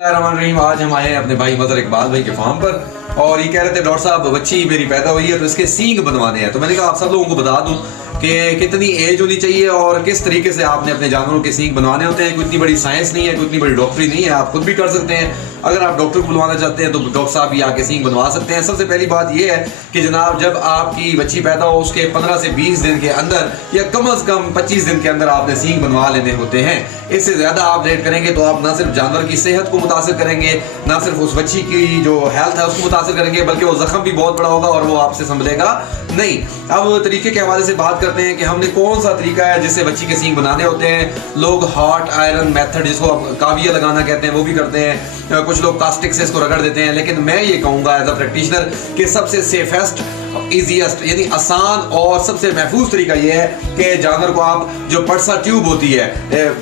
रहीम। आज हम आए हैं अपने भाई मदर इकबाल भाई के फार्म पर और ये कह रहे थे डॉक्टर साहब बच्ची मेरी पैदा हुई है तो इसके सींग बनवाने हैं। तो मैंने कहा आप सब लोगों को बता दूं कि कितनी एज होनी चाहिए और किस तरीके से आपने अपने जानवरों के सींग बनवाने होते हैं। कोई इतनी बड़ी साइंस नहीं है, कोई इतनी बड़ी डॉक्टरी नहीं है, आप खुद भी कर सकते हैं। अगर आप डॉक्टर को बुलवाना चाहते हैं तो डॉक्टर साहब भी आके सींग बनवा सकते हैं। सबसे पहली बात यह है कि जनाब जब आपकी बच्ची पैदा हो उसके 15 से 20 दिन के अंदर या कम से कम 25 दिन के अंदर आपने सींग बनवा लेने होते हैं। इससे ज़्यादा आप लेट करेंगे तो आप ना सिर्फ जानवर की सेहत को मुतासर करेंगे, ना सिर्फ उस बच्ची की जो हेल्थ है उसको मुतासर करेंगे, बल्कि वो जख्म भी बहुत बड़ा होगा और वो आपसे संभलेगा नहीं। अब तरीके के हवाले से बात करते हैं कि हमने कौन सा तरीका है जिससे बच्ची के सींग बनाने होते हैं। लोग हॉट आयरन मेथड जिसको काविया लगाना कहते हैं वो भी करते हैं, कुछ लोग कास्टिक से इसको रगड़ देते हैं। लेकिन मैं ये कहूँगा एज अ प्रैक्टिशनर कि सबसे सेफेस्ट ईजीएस्ट यानी आसान और सबसे महफूज तरीका यह है कि जानवर को आप जो पटसा ट्यूब होती है,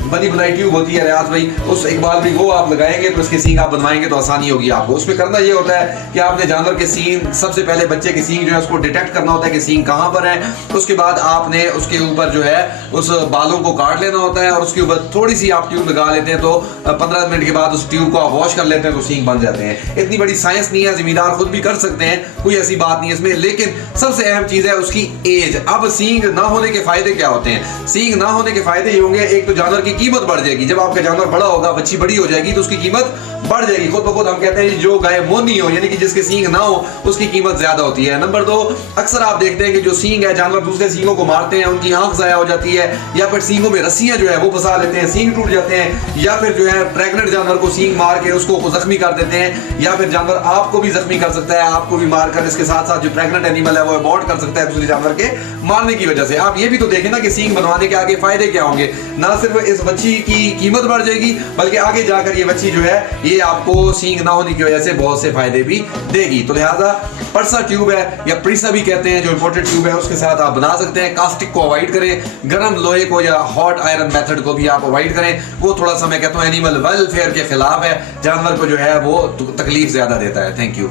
बनी बनाई ट्यूब होती है रियाज भाई, उस इकबाल भाई वो आप लगाएंगे तो इसके सींग आप बनवाएंगे तो आसानी होगी आपको। उसमें करना ये होता है कि आपने जानवर के सींग सबसे पहले बच्चे के सींग जो है उसको डिटेक्ट करना होता है कि सींग कहाँ पर है। उसके बाद आपने उसके ऊपर जो है उस बालों को काट लेना होता है और उसके ऊपर थोड़ी सी आप ट्यूब लगा लेते हैं तो 15 मिनट के बाद उस ट्यूब को आप वॉश कर लेते हैं तो सींग बन जाते हैं। इतनी बड़ी साइंस नहीं है, जिम्मेदार खुद भी कर सकते हैं, कोई ऐसी बात नहीं है इसमें। लेकिन सबसे अहम चीज है उसकी एज। अब सींग ना होने के फायदे क्या होते हैं? सींग ना होने के फायदे ये होंगे, एक तो जानवर की कीमत बढ़ जाएगी। जब आपका जानवर बड़ा होगा, बच्ची बड़ी हो जाएगी तो उसकी कीमत बढ़ जाएगी। खुद ब खुद हम कहते हैं जो गाय मोनी हो यानी कि जिसके सींग ना हो उसकी कीमत ज्यादा होती है। नंबर 2, अक्सर आप देखते हैं कि जो सींग है जानवर दूसरे सींगों को मारते हैं, उनकी आंख जाया हो जाती है या फिर सींगों में रस्सियां जो है वो फंसा लेते हैं, सींग टूट जाते हैं, या फिर जो है प्रेग्नेंट जानवर को सींग मार के उसको जख्मी कर देते हैं, या फिर जानवर आपको भी जख्मी कर सकता है, आपको भी मारकर इसके साथ साथ जो प्रेग्नेंट एनिमल है वो अबॉर्ट कर सकता है दूसरे जानवर के मारने की वजह से। आप ये भी तो देखें ना कि सींग बनवाने के आगे फायदे क्या होंगे। ना सिर्फ इस बच्ची की कीमत बढ़ जाएगी बल्कि आगे जाकर ये बच्ची जो है ये आपको सींग ना होने की वजह से बहुत से फायदे भी देगी। तो लिहाजा पर्सा ट्यूब है या प्रीसा भी कहते हैं जो इंपोर्टेड ट्यूब है उसके साथ आप बना सकते हैं। कास्टिक को अवॉइड करें, गर्म लोहे को या हॉट आयरन मेथड को भी आप अवॉइड करें। वो थोड़ा सा मैं कहता हूँ एनिमल वेलफेयर के खिलाफ है, जानवर को जो है वो तकलीफ ज्यादा देता है। Thank you.